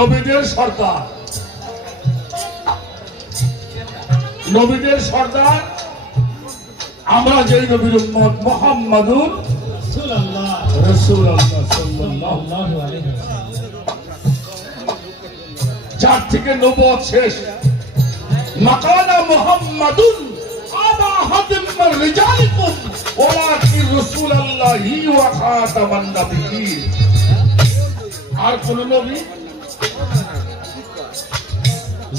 নবীদের সর্দার, নবীদের সর্দার আমরা যেই নবীর উম্মত মুহাম্মাদুর রাসূলুল্লাহ সাল্লাল্লাহু আলাইহি ওয়াসাল্লাম, যার থেকে নবুয়ত শেষ। মাকানা মুহাম্মাদুন আবা হাদিম মিন রিজালিকুম ওয়ালাকিন রাসূলুল্লাহি ওয়া খাতামান নাবিয়্যিন। আর কোন নবী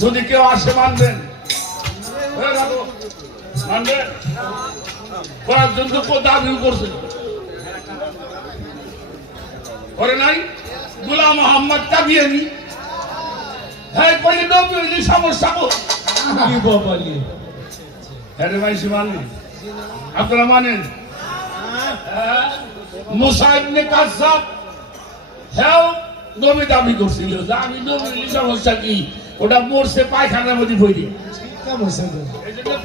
যদি কেউ আসে মানবেন, মানবেন করার জন্য দাবি করছে করে নাই। গোলাম মোহাম্মদ কাদিয়ানী হ্যাঁ কইলে নবী হইলে সমস্যা কি বাবালি হ্যাঁ মাইসি মানেন, আপনারা মানেন? মুসা ইবনে কাযযাব হ্যাঁ নবী দাবি করছিল যে আমি নবী হইলে সমস্যা কি, ওটা মরছে পায়খানার মধ্যে পড়ে।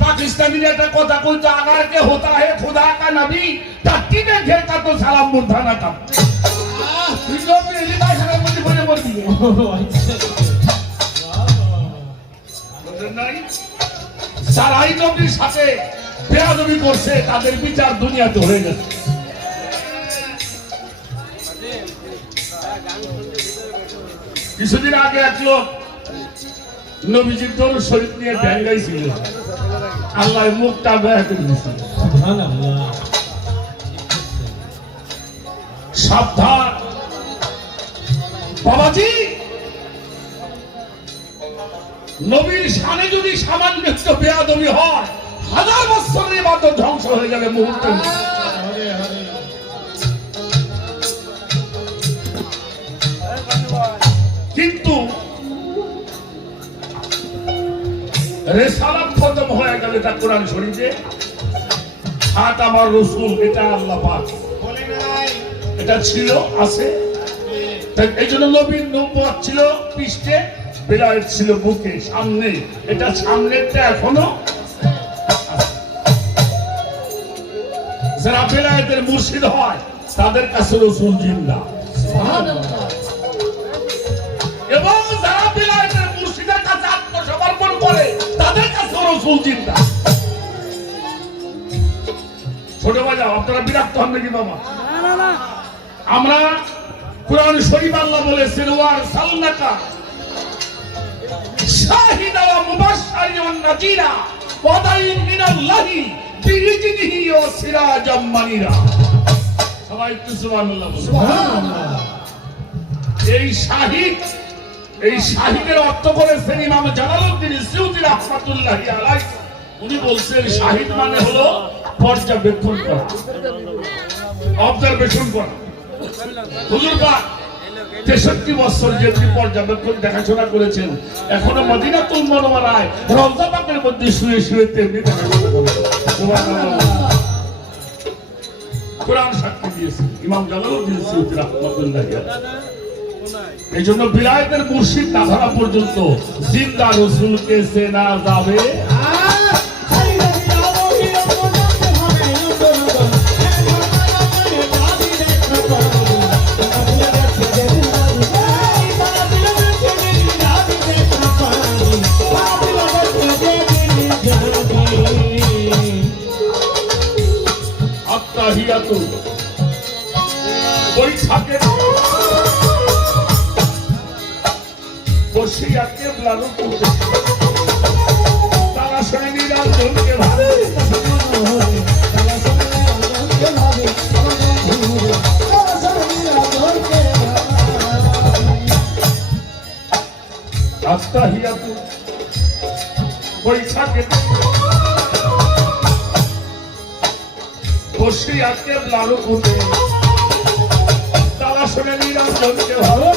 पाकिस्तानी ने একটা কথা কইতো, अगर के होता है खुदा का नबी टट्टी में घेरता तो सलाम मुर्दा ना था। इनको भी इली भाई सारा मुझे बोले बोल दिए नहीं সারাই নবীর সাথে বেয়াদবি করছে, তাদের বিচার দুনিয়াতে হয়ে গেছে। কিছুদিন আগে এক লোক নবীজির দরুদ শরীফ নিয়ে ড্যাঙ্গাই ছিল, আল্লাহ মুখটা বের করে দিয়েছে। সুবহানাল্লাহ। সাবধান বাবাজি, নবীর শানে যদি সামান্য একটু বেয়াদবি হয়, 1000 বছরের ইবাদত ধ্বংস হয়ে যাবে মুহূর্তে। কিন্তু রেসালাত খতম হয়ে গেল, এটা কোরআন শরীফে হাত আমার রাসূল, এটা আল্লাহ পাক বলে নাই, এটা ছিল আছে। এই জন্য নবীর নবুয়ত ছিল পৃষ্ঠে, বেলায়েত ছিল বুকে সামনে, এটা সামনেরটা এখনো। যারা বেলায়েতের মুর্শিদ হয় তাদের কাছে রাসূল জিন্দা। সুবহানাল্লাহ। এবং যারা বেলায়েতের মুর্শিদের কাছে আত্মসমর্পণ করে তাদের কাছে রাসূল জিন্দা। ছোট বাজাও, আপনারা বিরক্ত হন নাকি বাবা? না না, আমরা কুরআন শরীফ আল্লাহ বলেছেন ওয়ার সাল্লাকা শাহিদা ওয়া মুবাশশিরান ওয়া নাযীরা ওয়া দাঈন মিনাল্লাহি বিইজনিহি ওয়া সিরাজাম মানিরা। সবাই একটু সুবহানাল্লাহ বলুন। সুবহানাল্লাহ। এই শাহিদ, এই শাহিদের অর্থ করেছেন ইমাম জালালউদ্দিন সিউতি রাহমাতুল্লাহি আলাইহি। উনি বলছেন শাহিদ মানে হলো পর্যবেক্ষণ করা, অবজারভেশন করা। হুজুর পাক 63 বছর যেমনি পর্যবেক্ষণ দেখাশোনা করেছেন, এখনো মদিনাতুল মুনাওয়ারায় রওজা পাকের মধ্যে শুয়ে শুয়ে তেমনি দেখাশোনা করেছেন। সুবহানাল্লাহ। কুরআন সাক্ষী দিয়েছে ইমাম জালালউদ্দিন সিউতি রাহমাতুল্লাহি আলাইহি। এই জন্য বিলায়েতের মুর্শিদ না ধরা পর্যন্ত জিন্দা রাসূলকে চেনা যাবে। আত্তাহিয়াতু বৈঠাকে বসিয়া কেবলা রুকুতে তারা শুনে নিরঞ্জনকে ভাবে, আত্তাহিয়াতু বৈঠাকে বসিয়া কেবলা রুকুতে তারা শুনে নিরঞ্জনকে ভাবে।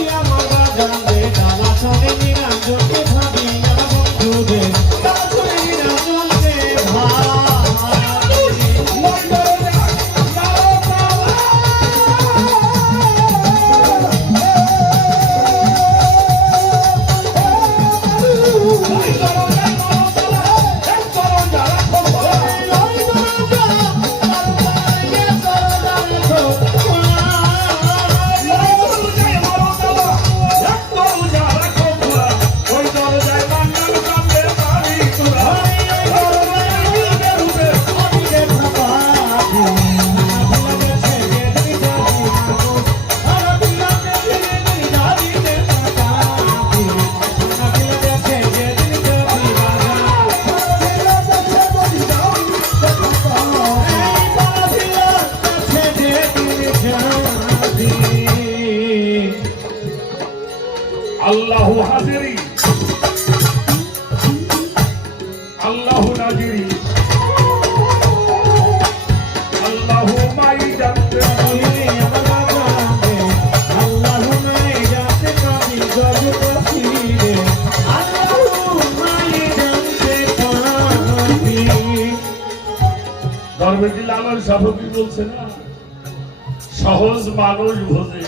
সাবেকি লালন সাবকি বলছে না, সহজ মানুষ ভোজে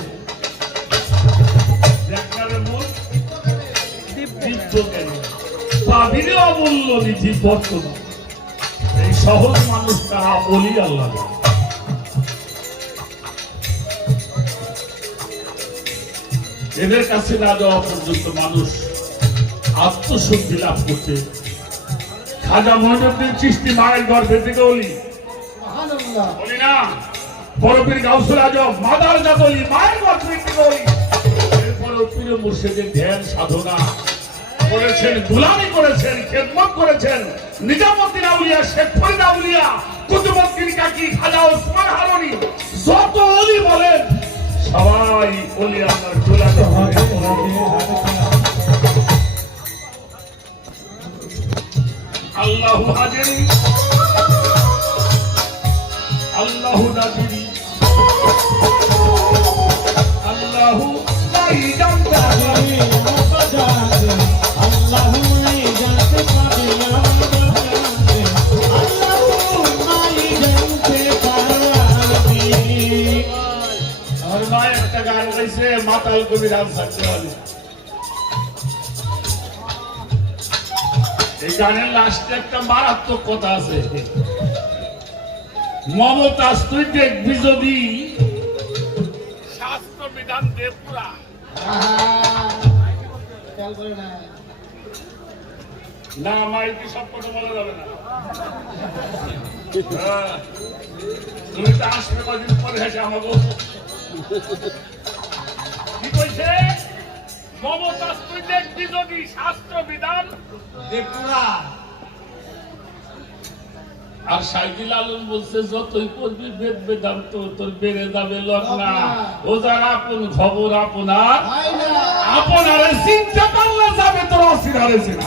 পাবিরে অমূল্য নিধি বর্তমান। এই সহজ মানুষটা বলি আল্লাহ। এদের কাছে না যাওয়া পর্যন্ত মানুষ আত্মশুদ্ধি লাভ করতে খাজা মঈনুদ্দিন চিশতি মায়ের গর্ভে থেকে বলি না, বড়পীর গাউসুল আজম মাদার জাতলি মায়ের গর্ভে থেকে বলি। এরপরে পীর মুর্শিদের ধ্যান সাধনা করেছেন, গোলামি করেছেন, খেদমত করেছেন। নিজামুদ্দিন আউলিয়া, শেখ ফরিদ আউলিয়া, কুতুবউদ্দিন কাকি, খাজা ওসমান হারুনি, যত ওলি বলেন সবাই ওলি আল্লাহর গোলামি করে। আল্লাহু হাজিরি, আল্লাহু নাজিরি, আল্লাহু লাই জানতে আল্লাহু লাই জানতে পারে, আল্লাহু লাই জানতে পারে। আর ভাই একটা গান গাইছে মাতাল কবি রাম সাকসেওয়ালি। এই গানের লাস্টে একটা মারাত্মক কথা আছে, মমতাজ তুই দেখবি যদি শাস্ত্র বিধান দেবপুরা। না মাইকি সব কথা বলা যাবে না, তুমি তো আসবে কদিন পরে এসে আমাকে কি কইছে, মমতাজ তুই দেখবি যদি শাস্ত্র বিধান দেবপুরা। আর সাইদুল আলম বলছে যতই পড়বি বেদ বেদান্ত তোর বেড়ে যাবে লগ্না। ও যার আপন খবর আপনার আপনারে চিনতে পারলে যাবে তোর অসিরারে চিনা।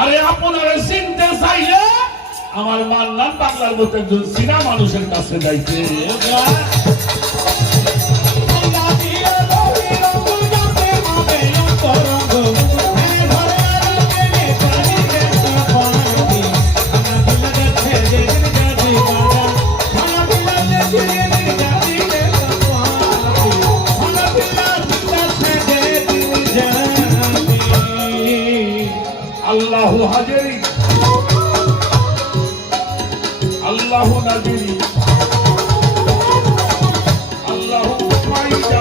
আরে আপনারে চিনতে চাইলে আমার মান্নান বাংলার মতো একজন চিনা মানুষের কাছে যাইতে। আল্লাহু হাজিরি, আল্লাহু নাজিরি, আল্লাহু মাইজা